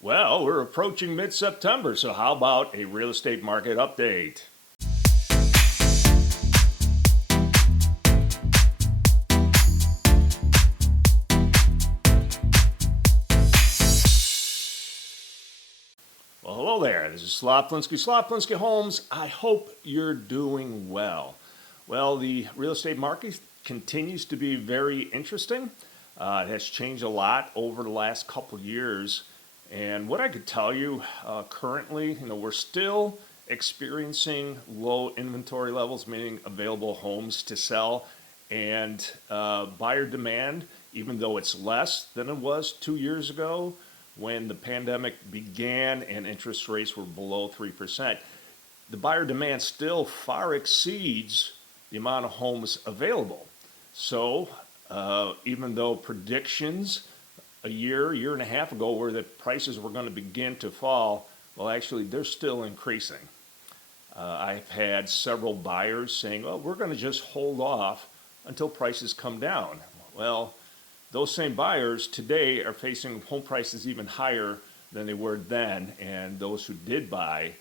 Well, we're approaching mid-September, so how about a real estate market update? Well, hello there. This is Slav Plinsky Homes. I hope you're doing well. Well, the real estate market continues to be very interesting. It has changed a lot over the last couple years. And what I could tell you currently, we're still experiencing low inventory levels, meaning available homes to sell, and buyer demand, even though it's less than it was 2 years ago when the pandemic began and interest rates were below 3%, the buyer demand still far exceeds the amount of homes available. So even though predictions a year and a half ago were that prices were going to begin to fall, well, actually, they're still increasing. I've had several buyers saying, "Oh, we're going to just hold off until prices come down." Well, those same buyers today are facing home prices even higher than they were then, and those who did buy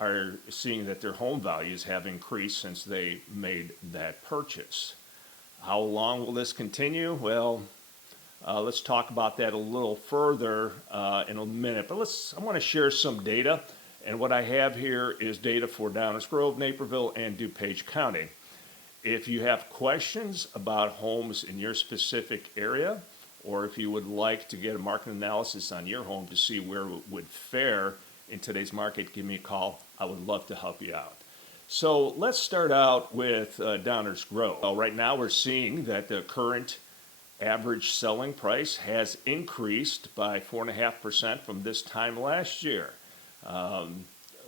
are seeing that their home values have increased since they made that purchase. How long will this continue? Well, let's talk about that a little further in a minute. But I want to share some data. And what I have here is data for Downers Grove, Naperville, and DuPage County. If you have questions about homes in your specific area, or if you would like to get a market analysis on your home to see where it would fare in today's market, give me a call. I would love to help you out. So let's start out with Downers Grove. Well, right now we're seeing that the current average selling price has increased by 4.5% from this time last year.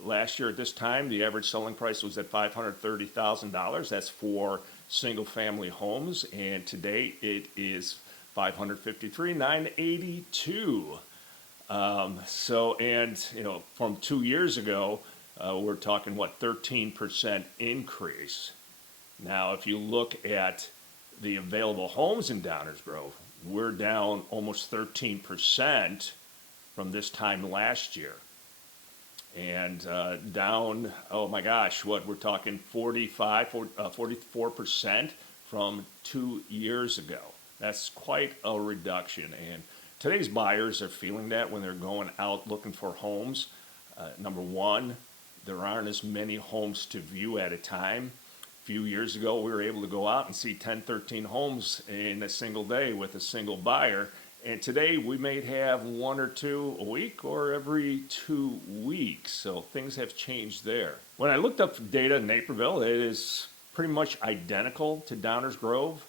Last year at this time, the average selling price was at $530,000. That's for single-family homes, and today it is $553,982. From 2 years ago, we're talking 13% increase. Now, if you look at the available homes in Downers Grove, we're down almost 13% from this time last year. And down, oh my gosh, we're talking 44% from 2 years ago. That's quite a reduction. And today's buyers are feeling that when they're going out looking for homes. Number one, there aren't as many homes to view at a time. A few years ago, we were able to go out and see 10, 13 homes in a single day with a single buyer. And today we may have one or two a week or every 2 weeks. So things have changed there. When I looked up data in Naperville, it is pretty much identical to Downers Grove.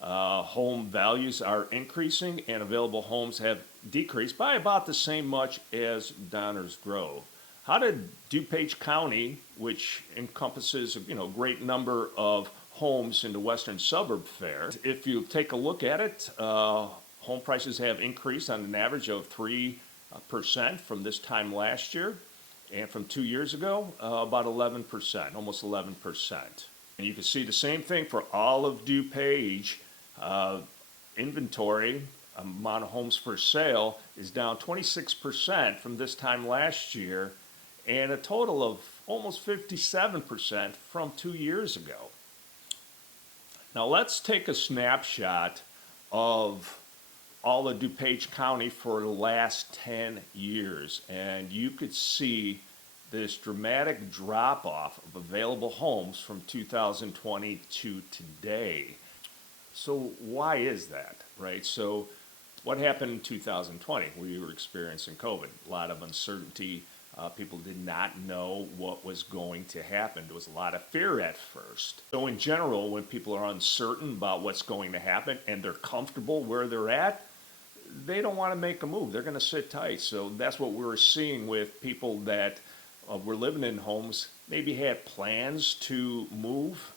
Home values are increasing and available homes have decreased by about the same much as Downers Grove. How did DuPage County, which encompasses a great number of homes in the western suburb, fare? If you take a look at it, home prices have increased on an average of 3% from this time last year, and from 2 years ago, about 11%, almost 11%. And you can see the same thing for all of DuPage. Inventory, amount of homes for sale, is down 26% from this time last year, and a total of almost 57% from 2 years ago. Now let's take a snapshot of all of DuPage County for the last 10 years, and you could see this dramatic drop-off of available homes from 2020 to today. So why is that, right? So what happened in 2020? We were experiencing COVID, a lot of uncertainty. People did not know what was going to happen. There was a lot of fear at first. So in general, when people are uncertain about what's going to happen and they're comfortable where they're at, they don't want to make a move. They're going to sit tight. So that's what we're seeing with people that were living in homes, maybe had plans to move,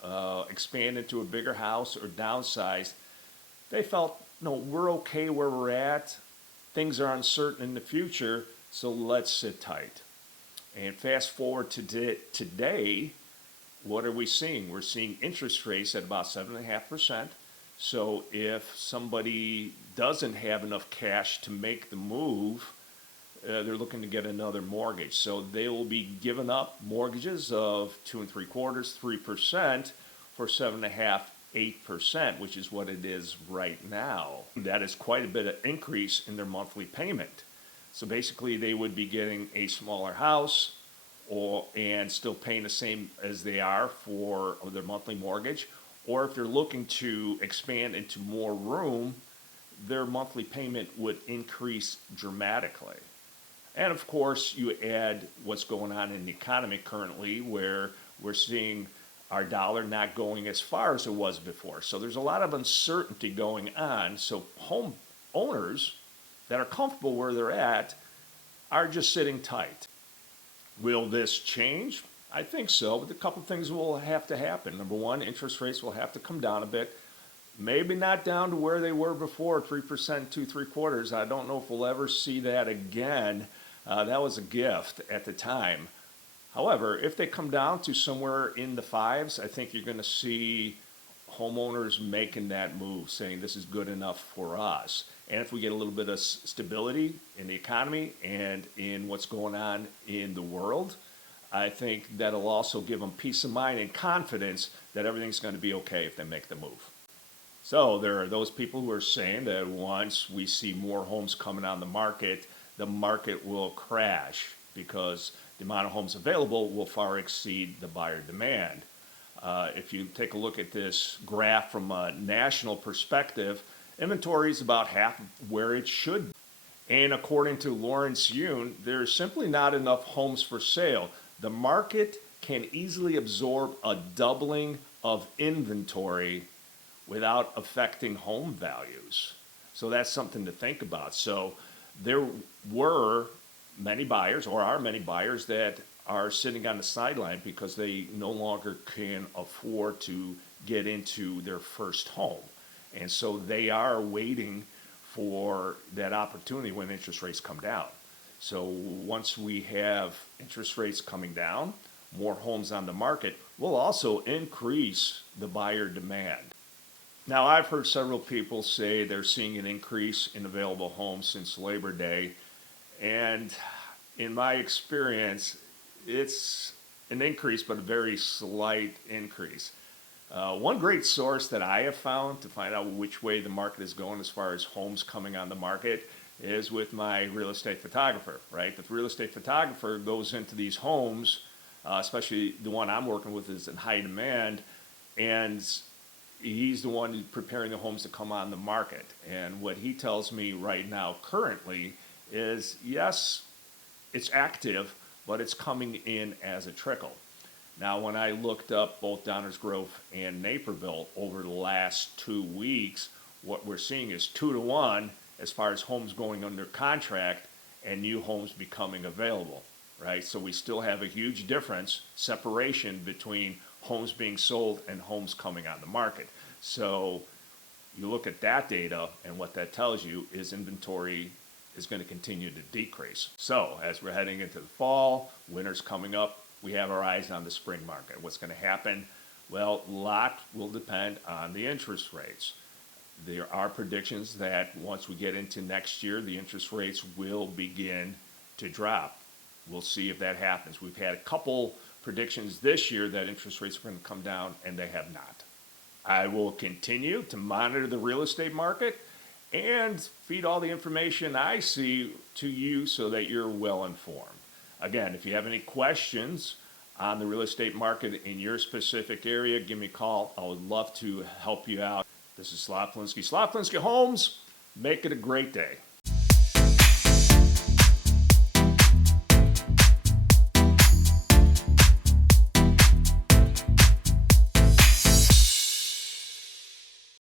expand into a bigger house or downsize. They felt, no, we're okay where we're at. Things are uncertain in the future, so let's sit tight. And fast forward to today, what are we seeing? We're seeing interest rates at about 7.5%. So if somebody doesn't have enough cash to make the move, they're looking to get another mortgage. So they will be giving up mortgages of 2.75%, 3% for 7.5%, 8%, which is what it is right now. That is quite a bit of increase in their monthly payment. So basically, they would be getting a smaller house, and still paying the same as they are for their monthly mortgage. Or if they're looking to expand into more room, their monthly payment would increase dramatically. And of course, you add what's going on in the economy currently, where we're seeing our dollar not going as far as it was before. So there's a lot of uncertainty going on. So home owners that are comfortable where they're at are just sitting tight. Will this change? I think so, but a couple things will have to happen. Number one, interest rates will have to come down a bit. Maybe not down to where they were before, 3%, 2.75. I don't know if we'll ever see that again. That was a gift at the time. However, if they come down to somewhere in the fives, I think you're going to see homeowners making that move, saying this is good enough for us. And if we get a little bit of stability in the economy and in what's going on in the world, I think that'll also give them peace of mind and confidence that everything's going to be okay if they make the move. So there are those people who are saying that once we see more homes coming on the market will crash because the amount of homes available will far exceed the buyer demand. If you take a look at this graph from a national perspective, inventory is about half where it should be. And according to Lawrence Yun, there's simply not enough homes for sale. The market can easily absorb a doubling of inventory without affecting home values. So that's something to think about. So there were many buyers, or are many buyers, that are sitting on the sideline because they no longer can afford to get into their first home. And so they are waiting for that opportunity when interest rates come down. So once we have interest rates coming down, more homes on the market, will also increase the buyer demand. Now, I've heard several people say they're seeing an increase in available homes since Labor Day. And in my experience, it's an increase, but a very slight increase. One great source that I have found to find out which way the market is going as far as homes coming on the market is with my real estate photographer, right? The real estate photographer goes into these homes, especially the one I'm working with is in high demand, and he's the one preparing the homes to come on the market. And what he tells me right now currently is, yes, it's active, but it's coming in as a trickle. Now, when I looked up both Downers Grove and Naperville over the last 2 weeks, what we're seeing is 2-to-1 as far as homes going under contract and new homes becoming available, right? So we still have a huge difference, separation between homes being sold and homes coming on the market. So you look at that data, and what that tells you is inventory is going to continue to decrease. So as we're heading into the fall, winter's coming up, we have our eyes on the spring market. What's going to happen? Well, a lot will depend on the interest rates. There are predictions that once we get into next year, the interest rates will begin to drop. We'll see if that happens. We've had a couple predictions this year that interest rates are going to come down, and they have not. I will continue to monitor the real estate market and feed all the information I see to you so that you're well informed. Again, if you have any questions on the real estate market in your specific area, give me a call. I would love to help you out. This is Slot Polinsky. Slot Polinsky Homes. Make it a great day.